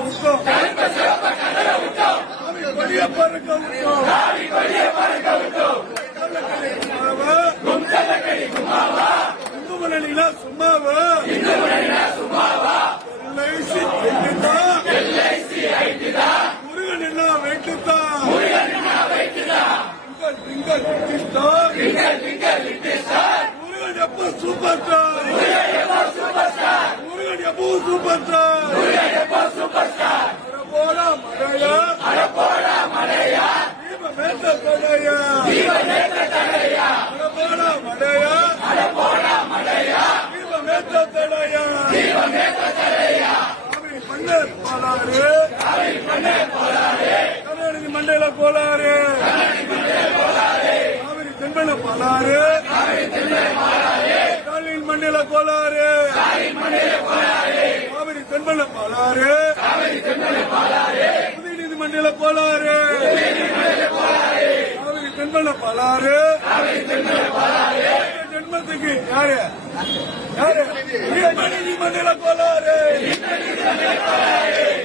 விட்டோம் பறக்க விட்டோம் இந்து சும்மாவா எல்ஐசி ஐட்டுதான். முருகன் என்ன முருகன் சூப்பர் ஸ்டார் முருகன் எப்போ சூப்பர் ஸ்டார் அடப்போடா மழையா தீப மேட்ட தடையா அடப்போடா மழையா தீப மேட்ட தடையா காவிரி கோளாறு. போலாறு கருணாநிதி மண்டல கோளாறு. காவிரி தென்பன பாலாறு ஸ்டாலின் மண்டல கோளாறு. காவிரி தென்பன பாலாறு உதயநிதி மண்டல கோளாறு. காவிரி தென்பன பாலாறு ஜென்மத்துக்கு யாரு? யாரு? உதயநிதி மண்டல கோளாறு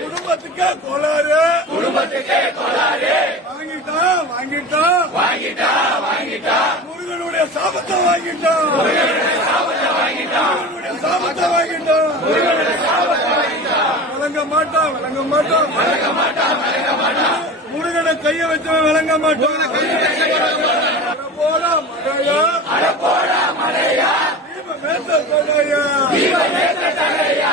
குடும்பத்துக்கே கோளாறு. குடும்பத்துக்கே கோளாறு வாங்கிட்டான் வாங்கிட்டான் வாங்கிட்டா வாங்கிட்டா முருகனுடைய சாபத்தை வாங்கிட்டான் முருகனுடைய சாபத்தை வாங்கிட்டான் விளங்க மாட்டான் விளங்க மாட்டான் விளங்க மாட்டான் முருகனை கைய வச்சவன் விளங்க மாட்டான் போடா மழையா அடப்போடா மழையா தீப மேத்த தடையா தீப மேத்த தடையா